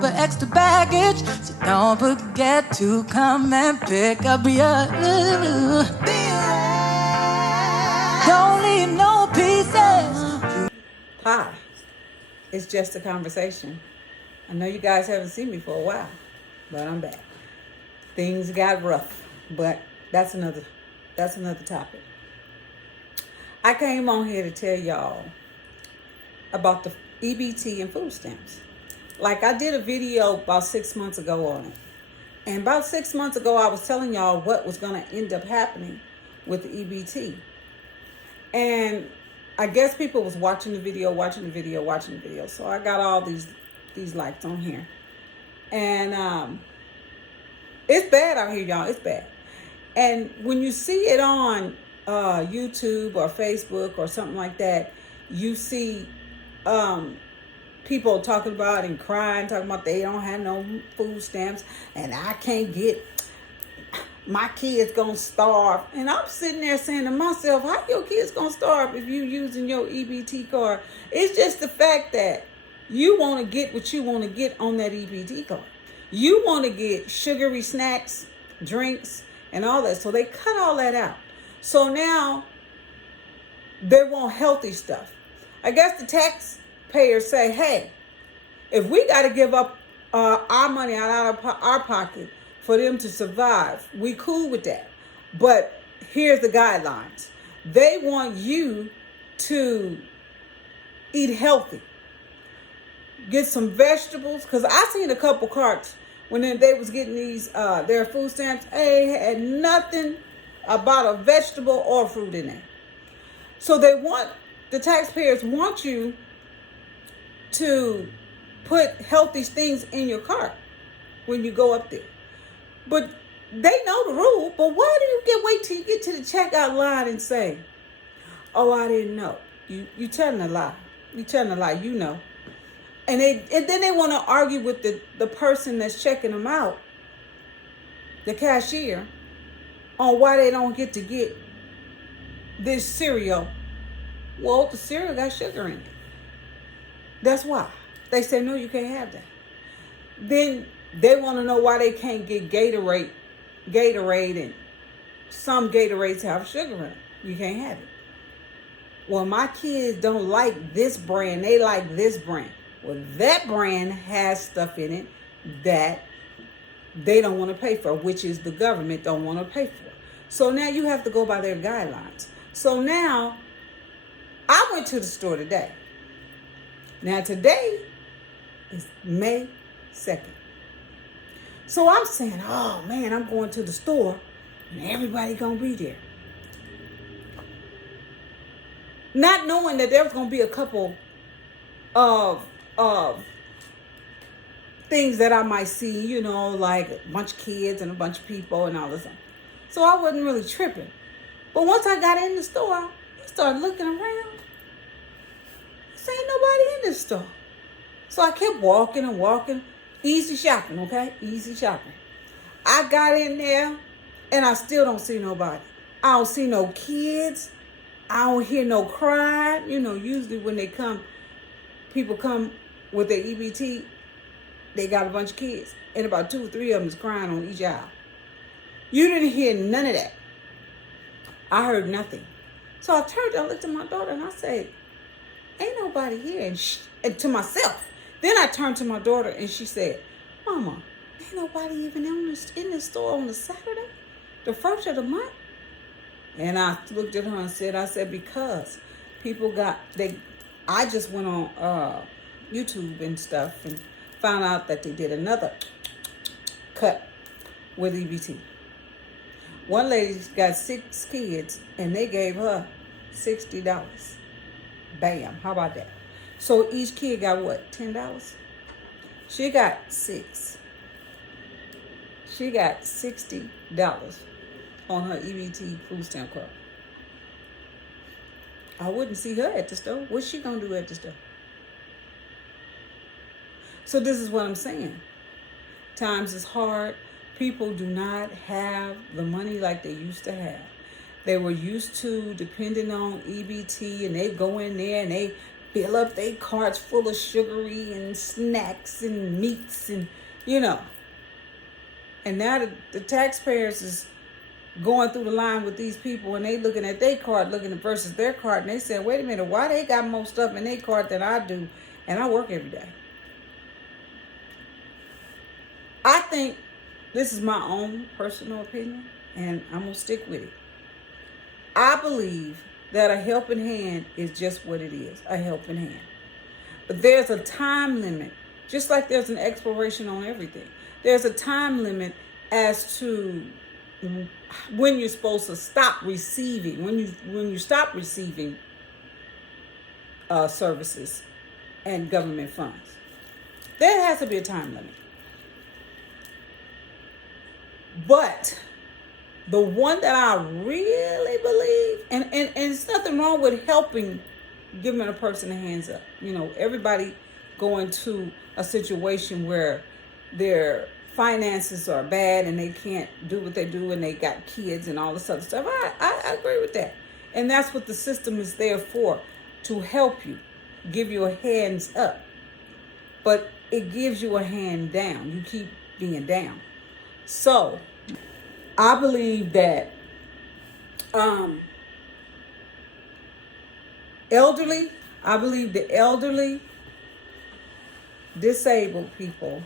for extra baggage, so don't forget to come and pick up your don't leave no pieces. Hi, it's just a conversation. I know you guys haven't seen me for a while, but I'm back. Things got rough, but that's another topic. I came on here to tell y'all about the EBT and food stamps. Like, I did a video about 6 months ago on it. And about 6 months ago, I was telling y'all what was going to end up happening with the EBT. And I guess people was watching the video. So I got all these likes on here. And it's bad out here, y'all. It's bad. And when you see it on YouTube or Facebook or something like that, you see people talking about and crying, talking about they don't have no food stamps and I can't get, my kids gonna starve. And I'm sitting there saying to myself, how your kids gonna starve if you using your EBT card? It's just the fact that you want to get what you want to get on that EBT card. You want to get sugary snacks, drinks, and all that. So they cut all that out. So now they want healthy stuff. I guess the taxpayers say, hey, if we got to give up our money out of our pocket for them to survive, we cool with that. But here's the guidelines. They want you to eat healthy. Get some vegetables. Because I seen a couple carts when they was getting these their food stamps. They had nothing about a vegetable or fruit in there. So the taxpayers want you to put healthy things in your cart when you go up there. But they know the rule. But why do you wait till you get to the checkout line and say, oh, I didn't know? You telling a lie. You telling a lie, you know. And then they want to argue with the person that's checking them out, the cashier, on why they don't get to get this cereal. Well, the cereal got sugar in it. That's why. They say, no, you can't have that. Then they want to know why they can't get Gatorade, and some Gatorades have sugar in it. You can't have it. Well, my kids don't like this brand. They like this brand. Well, that brand has stuff in it that they don't want to pay for, which is the government don't want to pay for. So now you have to go by their guidelines. So now I went to the store today. Now today is May 2nd. So I'm saying, oh man, I'm going to the store and everybody gonna be there. Not knowing that there was gonna be a couple of things that I might see, you know, like a bunch of kids and a bunch of people and all this stuff. So I wasn't really tripping. But once I got in the store, I started looking around. There ain't nobody in this store. So I kept walking and walking. Easy shopping, okay? Easy shopping. I got in there and I still don't see nobody. I don't see no kids. I don't hear no crying. You know, usually when people come with their EBT, they got a bunch of kids. And about 2 or 3 of them is crying on each aisle. You didn't hear none of that. I heard nothing. So I looked at my daughter and I said, ain't nobody here. And to myself. Then I turned to my daughter and she said, Mama, ain't nobody even in the store on the Saturday, the first of the month? And I looked at her and said, because people I just went on YouTube and stuff and found out that they did another cut with EBT. One lady got 6 kids and they gave her $60. Bam, how about that? So each kid got what, $10? She got 6. She got $60 on her EBT food stamp card. I wouldn't see her at the store. What's she gonna do at the store? So this is what I'm saying. Times is hard. People do not have the money like they used to have. They were used to depending on EBT, and they go in there and they fill up their carts full of sugary and snacks and meats and, And now the taxpayers is going through the line with these people and they looking at their cart, looking at versus their cart, and they saying, wait a minute, why they got more stuff in their cart than I do, and I work every day. I think this is my own personal opinion, and I'm going to stick with it. I believe that a helping hand is just what it is, a helping hand. But there's a time limit, just like there's an expiration on everything. There's a time limit as to when you're supposed to stop receiving, when you stop receiving services and government funds. There has to be a time limit. But the one that I really believe, and it's nothing wrong with helping, giving a person a hands up. Everybody going to a situation where their finances are bad and they can't do what they do and they got kids and all this other stuff. I agree with that. And that's what the system is there for, to help you, give you a hands up. But it gives you a hand down. You keep being down. So I believe that the elderly, disabled people,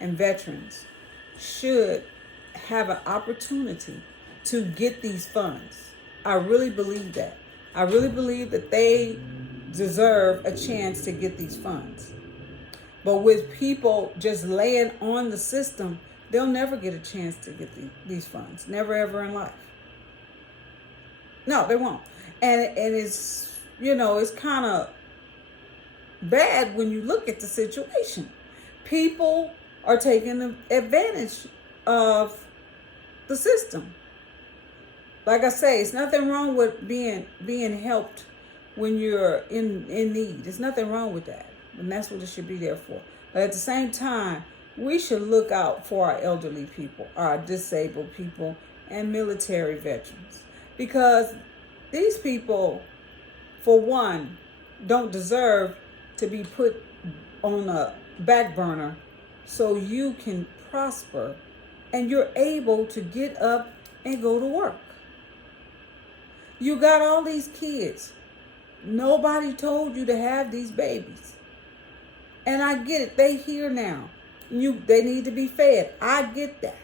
and veterans should have an opportunity to get these funds. I really believe that. I really believe that they deserve a chance to get these funds. But with people just laying on the system, they'll never get a chance to get these funds. Never, ever in life. No, they won't. And it's, it's kind of bad when you look at the situation. People are taking advantage of the system. Like I say, it's nothing wrong with being helped when you're in need. There's nothing wrong with that. And that's what it should be there for. But at the same time, we should look out for our elderly people, our disabled people, and military veterans. Because these people, for one, don't deserve to be put on a back burner so you can prosper and you're able to get up and go to work. You got all these kids. Nobody told you to have these babies. And I get it. They here now. They need to be fed. I get that.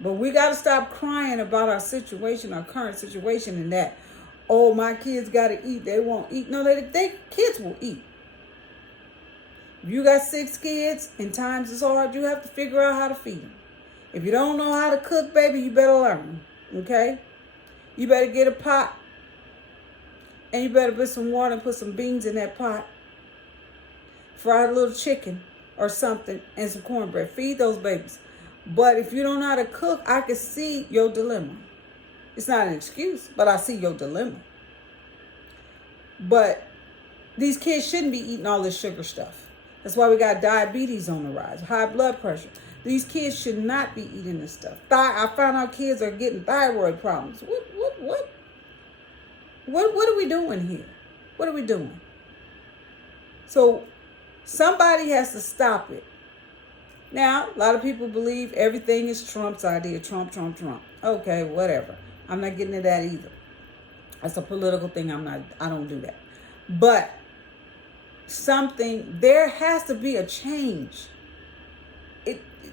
But we got to stop crying about our situation, our current situation, and that, oh, my kids got to eat. They won't eat. No, they kids will eat. If you got 6 kids and times is hard, you have to figure out how to feed them. If you don't know how to cook, baby, you better learn. Okay? You better get a pot. And you better put some water and put some beans in that pot. Fry a little chicken or something and some cornbread. Feed those babies. But if you don't know how to cook, I can see your dilemma. It's not an excuse, but I see your dilemma. But these kids shouldn't be eating all this sugar stuff. That's why we got diabetes on the rise, high blood pressure. These kids should not be eating this stuff. I found out kids are getting thyroid problems. What are we doing here? What are we doing? So somebody has to stop it. Now, a lot of people believe everything is Trump's idea. Trump. Okay, whatever. I'm not getting into that either. That's a political thing. I don't do that. But there has to be a change.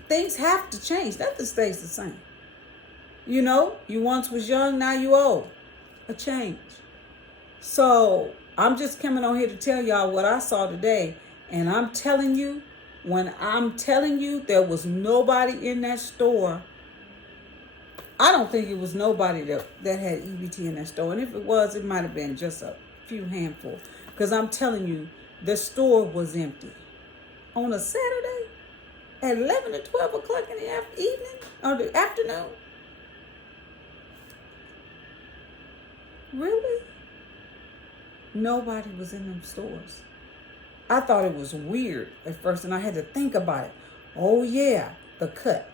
Things have to change. Nothing stays the same. You once was young, now you old. A change. So I'm just coming on here to tell y'all what I saw today. And I'm telling you, there was nobody in that store. I don't think it was nobody that had EBT in that store. And if it was, it might have been just a few handful. Because I'm telling you, the store was empty. On a Saturday at 11 to 12 o'clock in the evening or the afternoon. Really? Nobody was in them stores. I thought it was weird at first, and I had to think about it. Oh, yeah, the cut.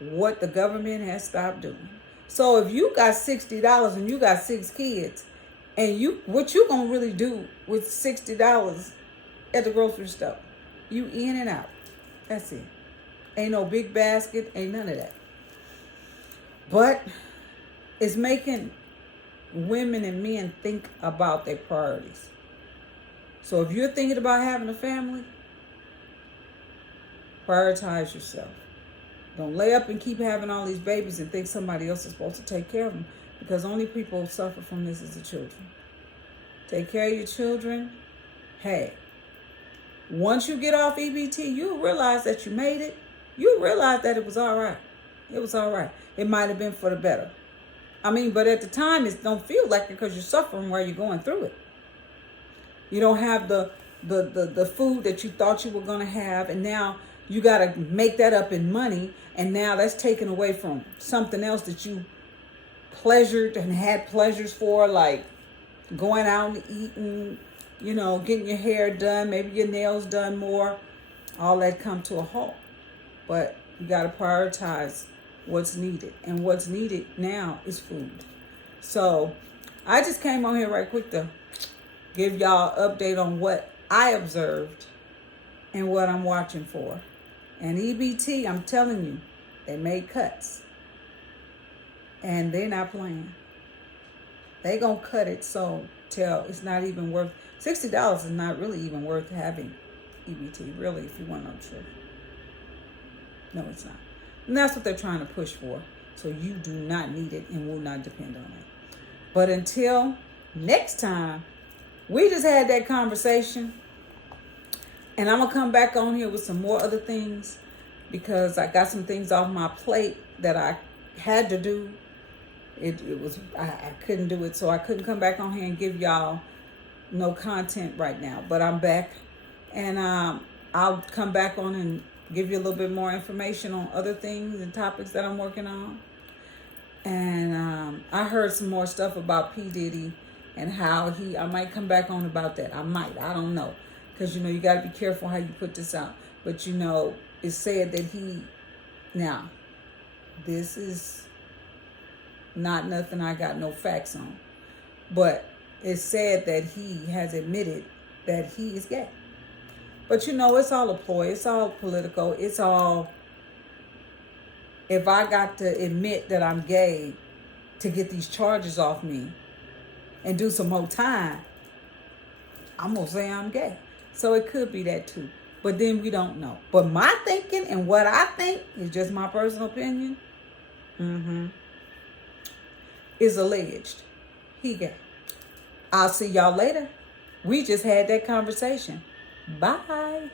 What the government has stopped doing. So if you got $60 and you got 6 kids, And what you gonna really do with $60 at the grocery store? You in and out. That's it. Ain't no big basket. Ain't none of that. But it's making women and men think about their priorities. So if you're thinking about having a family, prioritize yourself. Don't lay up and keep having all these babies and think somebody else is supposed to take care of them, because only people who suffer from this is the children. Take care of your children. Hey, once you get off EBT, you'll realize that you made it. You'll realize that it was all right. It was all right. It might have been for the better. But at the time, it don't feel like it because you're suffering while you're going through it. You don't have the food that you thought you were going to have, and now you got to make that up in money, and now that's taken away from something else that you pleasured and had pleasures for, like going out and eating, getting your hair done, maybe your nails done more. All that come to a halt. But you got to prioritize what's needed, and what's needed now is food. So I just came on here right quick to give y'all an update on what I observed and what I'm watching for. And EBT, I'm telling you, they made cuts. And they're not playing. They gonna cut it so till it's not even worth, $60 is not really even worth having EBT, really, if you want no truth. No, it's not. And that's what they're trying to push for. So you do not need it and will not depend on it. But until next time, we just had that conversation. And I'm going to come back on here with some more other things, because I got some things off my plate that I had to do. I couldn't do it, so I couldn't come back on here and give y'all no content right now. But I'm back, and I'll come back on and give you a little bit more information on other things and topics that I'm working on. And I heard some more stuff about P. Diddy and how I might come back on about that. I don't know. Because, you got to be careful how you put this out. But, it's said that now, this is not nothing I got no facts on. But it's said that he has admitted that he is gay. But, it's all a ploy. It's all political. It's all, if I got to admit that I'm gay to get these charges off me and do some more time, I'm going to say I'm gay. So it could be that too. But then we don't know. But my thinking and what I think is just my personal opinion. Is alleged. He gay. I'll see y'all later. We just had that conversation. Bye.